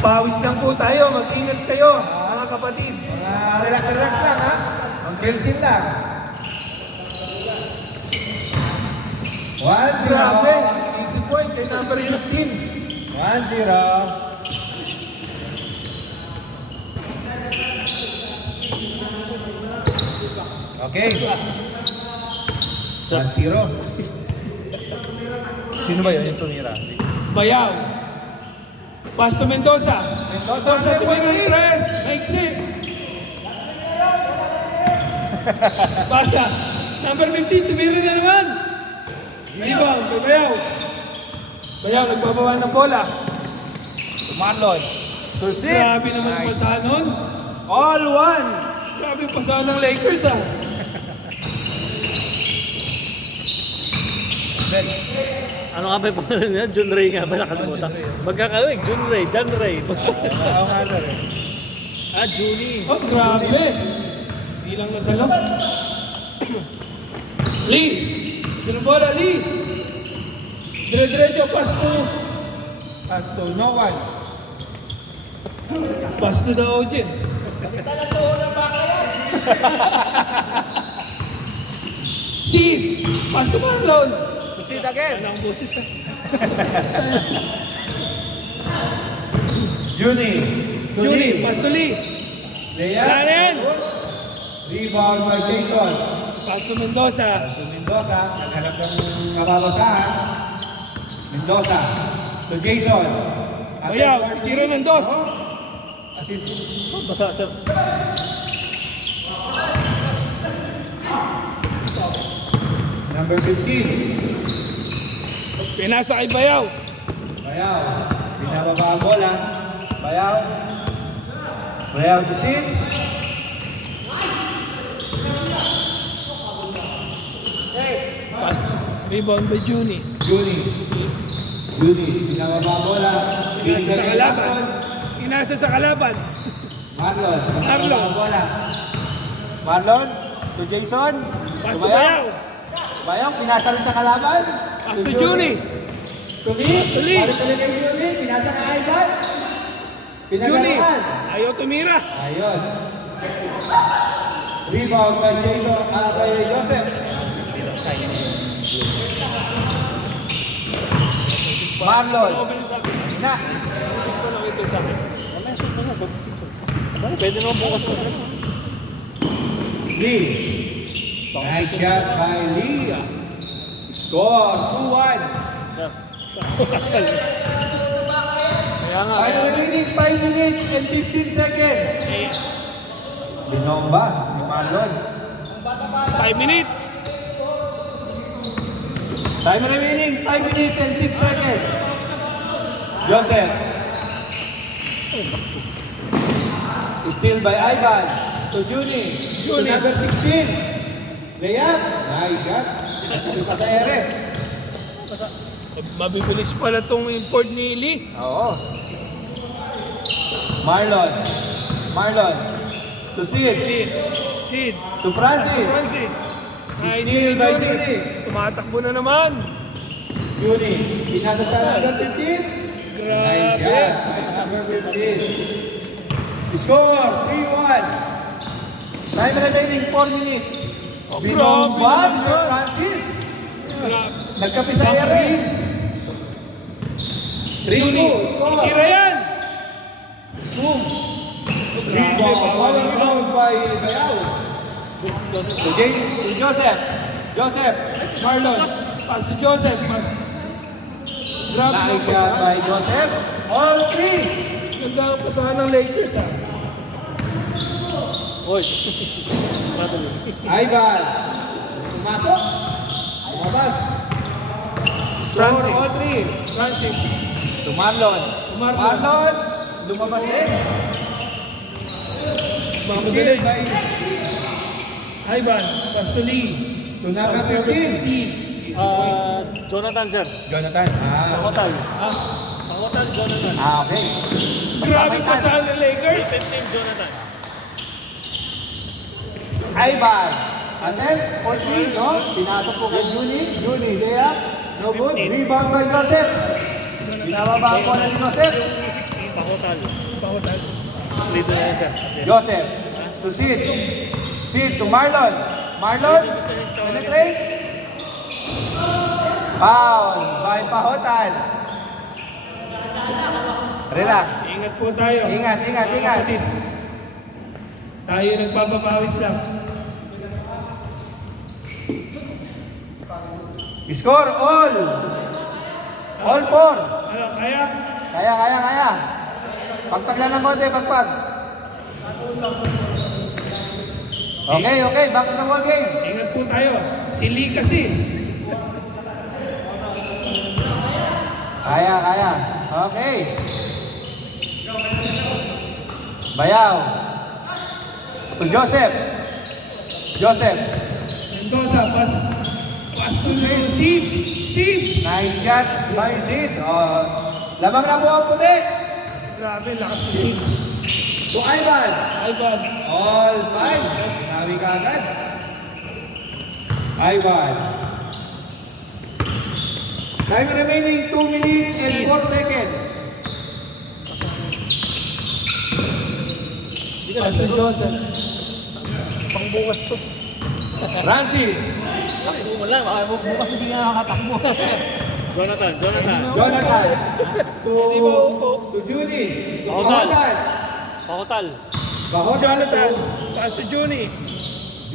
Papawis lang po tayo. Mag-ingat kayo, mga kapatid. Relax lang ha. Mag-chill lang. 1-0. Grabe. Easy point kay number 15. 1-0. Okay. 1-0. Sino ba yun yung tumira? Bayaw. Pass to Mendoza. Mendoza, tumira ng tres. Maiksi. Pasa. Number 15, tumira na naman. Rebound, kay Bayaw. Bayaw, nagbabawa ng bola. Tumalon. Tursit. Grabe naman ang pasahan nun. All one. Grabe yung pasahan ng Lakers ah. Ano nga ba yung pangalan niya? John Ray nga ba nakalimutan? Magkakawig, John Ray. Oo nga doon eh. Julie. Oh, grabe. Hindi lang nasalap. Lee. Yung bola, Lee. Dire-diretso, pass to. Pass to no one. Pass to the audience. Sid. Pass to Marlon. Tursit again. Anong boses ah. Juni. Julie, pass to Lee. Leia. Wala na yan. Rebound by Jason. Pass to Mendoza. To Mendoza. Naghanap ng kababasahan. Mendoza. To Jason. Bayaw, tiro ng dos. Assist. Basa, sir. Number 15. Pinasa kay Bayaw. Bayaw. Binababa ang bola. Bayaw. Bayaw to sit. Pass. Rebound by Junie. Juni. Juni. Binababa ang bola. Inasa sa kalaban. Inasa sa kalaban. Marlon. Marlon. Binababa ang bola. Marlon. To Jason. Pass to Bayaw. Bayaw. Pinasa rin sa kalaban. Pass to Junie. To Lee. To Lee. Balik ulit kay Juni. Pinasa ka Ivan. Junie. Pinagalaan. Ayaw tumira. Ayun. Rebound by Jason. Kay Joseph. Marlon. Na. Pwede naman bukas pa sir. Lee. Nice shot by Lee. Score 2-1. Kaya nga. Final remaining 5 minutes and 15 seconds. Binomba ni Marlon. 5 minutes. Time remaining 5 minutes and 6 seconds. Joseph. Steal by Ivan. To Juni. To Juni. number 16. Layup. Nice shot. Ito pa sa ere. Mabibilis pala tong import ni Lee. Oo. Marlon. Marlon. To Sid. Sid. To Francis. Francis. Nice Steal ni by Junie. Juni. Tumatakbo na naman. Juni. Pinasa sa number 15. Nice Grabe. shot. Number 15. Score 3-1. Time remaining 4 minutes. Binomba grabe ni naman. Sir Francis. Grabe. Nagkapi sa ere. 3-2. Junie. Score. Tira yan. Boom. Grabe. Ball Bawal rebound by Bayaw. To Joseph. Joseph. Marlon. Pass to Joseph. Pass. Grabe Nice ang shot pasahan. by Joseph. All 3. Ganda ang pasahan ng Lakers ah. Oy. Ivan. Pumasok. Lumabas. Score Francis. all 3. Francis. To Marlon. Marlon. Marlon. Lumabas din. Mga Steal magaling. by Ivan. Pass to Lee. to number Pass to 15. 15. Easy point. Jonathan sir. Jonathan. Pangotal. Pangotal, Jonathan. Okay. Grabe pasahan ng Lakers. 15 Jonathan. Ivan. Attempt or 3, no? Pinasok po kay Juni. Juni, Lea. No good. Rebound by Joseph. Binababa po na ni Joseph. Pakotal. Pakutan. Dito na yan, sir. Joseph to Sid. Sid to Marlon. Marlon, penetrate. Foul by Pahotan. Relax. Ingat po tayo. Ingat. Kapatid. Tayo nagpapapawis lang. Score all. All four. Ano, kaya? Kaya. Pagpag lang ng konti, pagpag. Okay. Back to the ball game. Ingat po tayo. Si Lee kasi. Kaya. Okay. Bayaw. To Joseph. Mendoza, pass to Sid. Nice shot by Sid. Lamang na po ang puti. Grabe, lakas ni Sid. To Ivan. Ivan. All five. Nawi ka agad. Ivan. Time remaining 2 minutes and 4 seconds. Pass to Joseph. Pangbukas to. Francis. Takbo mo lang. Baka bukas hindi nga nakatakbo. Jonathan. Jonathan. To Judy. Pahotan. Pakotal. Jonathan. Pass to Juni.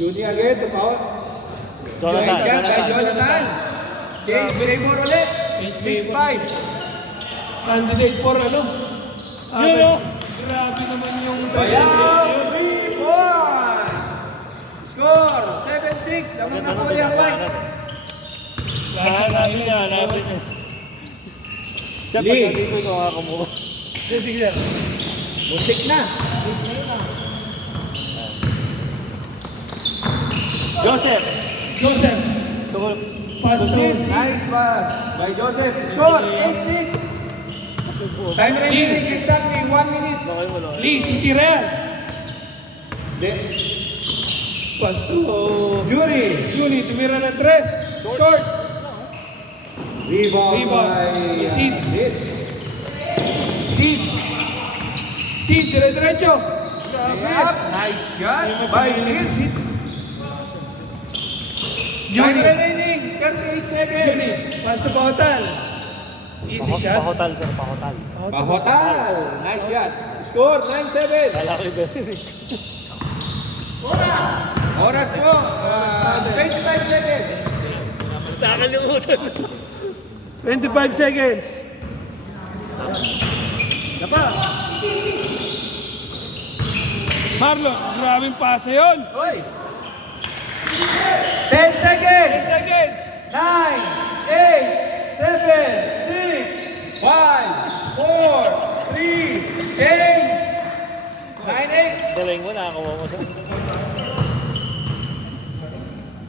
Judy again to Paul. Jonathan. Shot by Jonathan. Change favor ulit. Change 6-5. Candidate for ano? Juno. Grabe naman yung Bayaw, 3 points. Score, 7-6. Lamang na po yung white. Hanapin niya. Siya, Lee. pag dito ito nga kumuha. Sige sir. Butik na. Joseph. Pass to Sid. Sid. Nice pass by Joseph. Score, 8-6. Time remaining exactly 1 minute. Bakay mo lang. Lee, titira yan. Pass to Judy. Juni, tumira ng 3. Short. Rebound Rebound by by Sid. Sid. Sid, dire-diretso. Grabe. Up. Nice shot by Si Sid. Sid. Time Juni. remaining 38 seconds. Juni, pass to Pahotal. Easy shot. Pakotal, sir. Pakotal. Pahotal. Nice shot. Score, 9-7. Kala ko ito. Oras po, 25 seconds. Nakalimutan. 25 seconds. Napa. Marlon, grabing pase yun. Hoy! 10 seconds. 10 seconds. 9, 8, 7, 6, 5, 4, 3, change. 9, 8. Galing mo, nakakuha mo sa...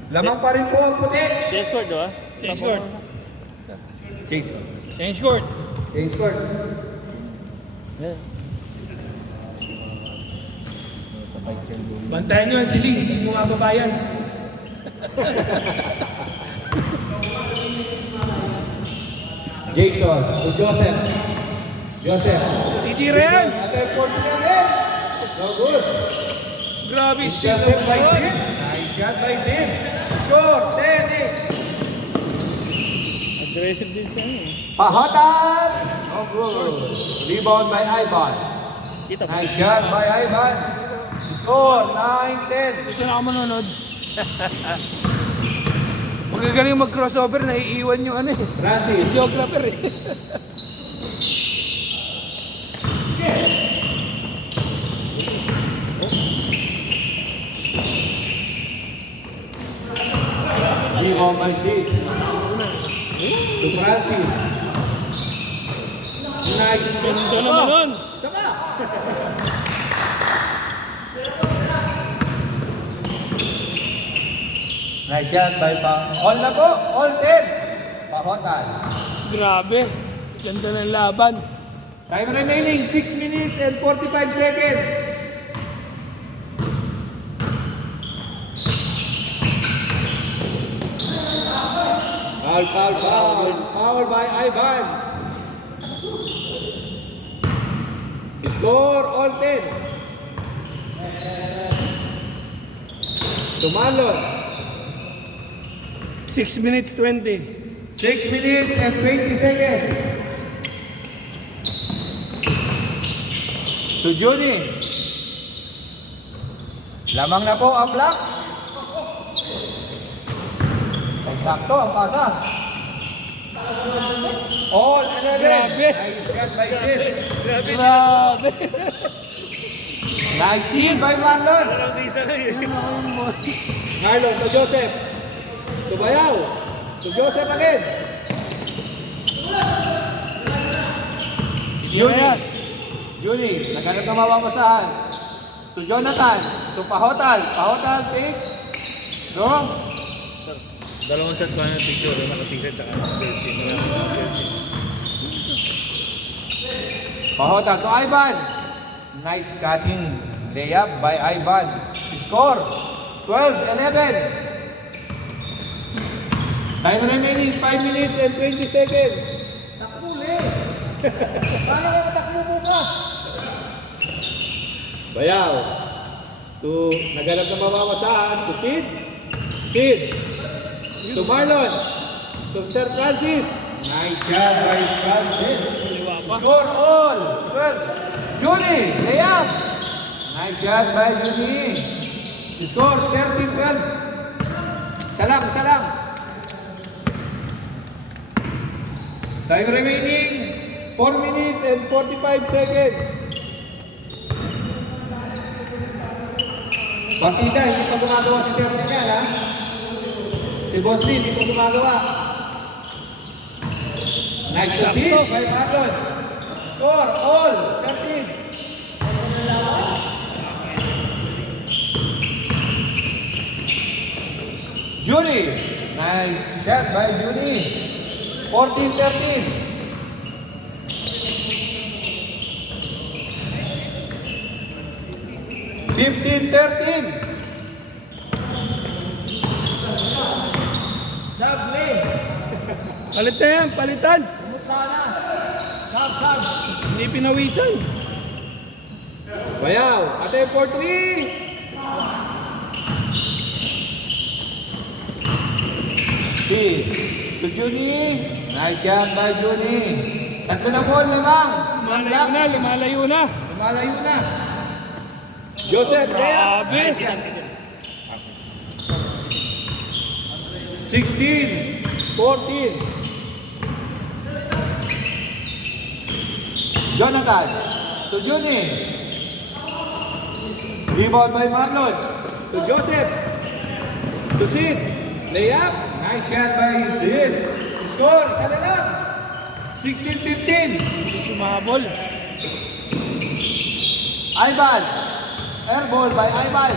Lamang pa rin po ang puti. Change score, di ba? Change court. Change. Change court. Change score. Yeah. Bantayan nyo si Lee, hindi mo mababayan. Jason to Joseph. Titira yan. Attack 40 na rin. So good. Grabe, still Joseph by naman. Sid. Nice shot by Sid. Score, 10-8. Aggressive din siya eh. Pahotan. Oh good. Rebound by Ivan. Kita mo. Nice shot by Ivan. Score, 9-10. Ito na ako manonood. Magagaling mag-crossover, naiiwan yung ano eh. Francis. Geographer eh. Rebound by Sid. To Francis. Nice. Ganda naman nun. Nice shot by All na po. All 10. Pahotan. Grabe. Ganda ng laban. Time remaining 6 minutes and 45 seconds. Foul by Ivan. Score all 10. To Marlon. 6 minutes 20. 6 minutes and 20 seconds. To Juni. Lamang na po ang block. Eksakto ang pasa. All 11. Grabe. Nice shot by Sid. Grabe. Nice steal by Marlon. Parang di isa na yun. Marlon to Joseph. To Bayaw. To Joseph again. Juni. Juni. Naghanap ng mawamasahan. To Jonathan. To Pahotal. Pahotal, pick. Wrong. Dalawang set ko na picture, naka-t-shirt tsaka jersey. Pahotal to Ivan. Nice cutting. Layup by Ivan. Score. 12-11. Time remaining 5 minutes and 20 seconds. Nakuli. Paano ka matakbo bukas? Bayaw. To naganap na mawawasahan. To Sid. Sid. To Marlon. To Sir Francis. Nice shot by Francis. Score all. 12. Juni. Layup. Nice shot by Juni. Score 13-12. Salam, salam. Time remaining 4 minutes and 45 seconds. Partida, hindi pa gumagawa si Sir Nikan, ha? Si Boss Lee, hindi pa gumagawa. Nice assist by Marlon. Score, all, 13. Julie, nice shot by Julie. 14-13. 15-13. Palit na yan, palitan. Hindi pinawisan. Bayaw, ate for 3. To Junie. Nice shot by Junie. Tatlo na ball, lamang. Lumalayo na. Lumalayo na. Joseph, Grabe. 16, 14. Jonathan, to Junie. Rebound by Marlon. To Joseph. To Sid. Layup. Nice shot by Sid. Score, isa na lang. 16-15. Hindi sumabol. Ivan. Airball by Ivan.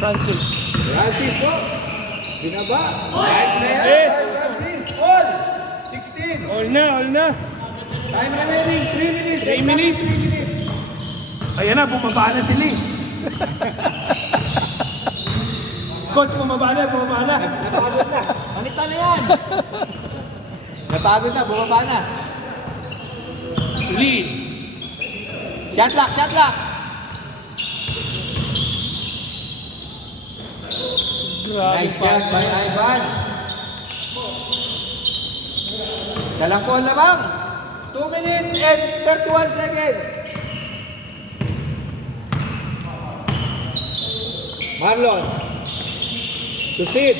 Francis. Francis po. Binaba. Nice layup Eh. by Francis. All. 16. All na, all na. Time remaining 3 minutes. 3 minutes. 3 minutes. Ayan na, bumaba na sila eh. Coach, bumaba na, bumaba na. Napagod na. Panita na yan. Napagod na, bumaba na. Uli. Shot lock, shot lock. Grabe Nice pa. shot by Ivan. Isa lang po ang lamang. 2 minutes and 31 seconds. Marlon. To Sid.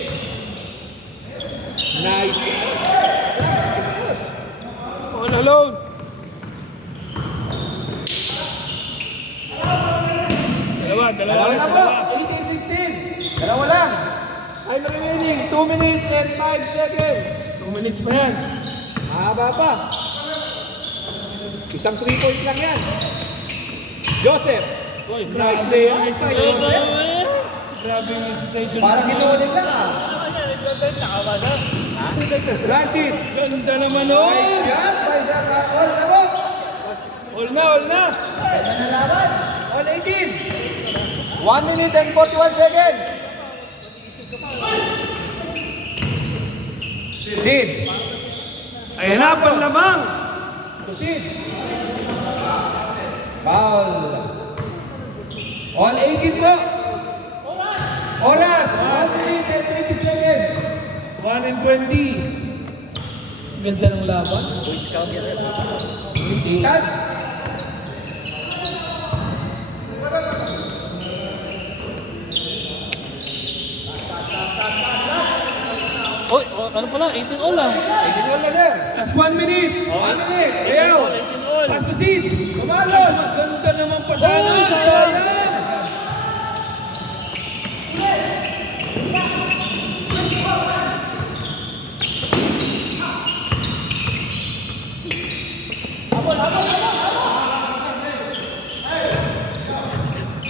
Nice. All alone. Dalawa Dalawa na po. dalawa. 18-16. Dalawa lang. Time remaining 2 minutes and 5 seconds. 2 minutes pa yan. Mahaba pa. Isang 3-point lang yan. Joseph. Uy, Nice day. Nice Nice day. day. Grabe yung hesitation. Parang hinulit lang ah. Francis. Ganda naman Nice oh. shot. By Saka. All na po. All na, all na. Ganda na laban. All 18. 1 minute and 41 seconds. Sid. Ayan na, panlamang. To Sid. Foul. All 18 po. Oras. 1 minute and 20 seconds. 1 and 20. Ganda ng laban. Boy Scout yan eh. Tingkat. Oy, ano pala? 18 all lang. 18 all na, sir. Last 1 minute. 1 minute. Bayaw. 18 all. Pasusid. Tumalon. Ganda naman pa sana. Uy, Sayang.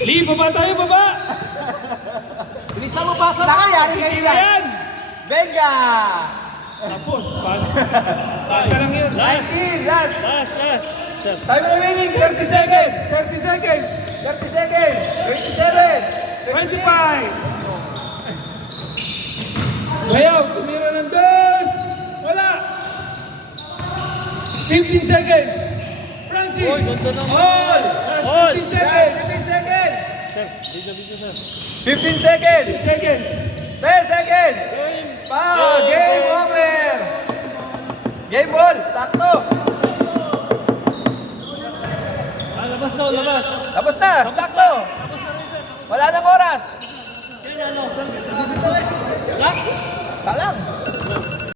Lee, baba tayo, baba! Bilisan mo pasa. Nakayari kayo Tira yan. yan! Venga. Tapos, pasa lang yun. 19. Last. Last. Sir. Time remaining. 30 seconds. 30 seconds! 30 seconds. 27. 25! Bayaw, tumira ng dos! Wala! 15 seconds! Francis! Oy, ganda ng... All. All. 15 seconds! 15 seconds. Sir, video sir. 15 seconds. 10 seconds! 10 seconds. Foul. Game over. Game ball. Sakto. Labas daw, labas. Tapos na. Sakto. Wala nang oras. Yan ano. Lock. Salam.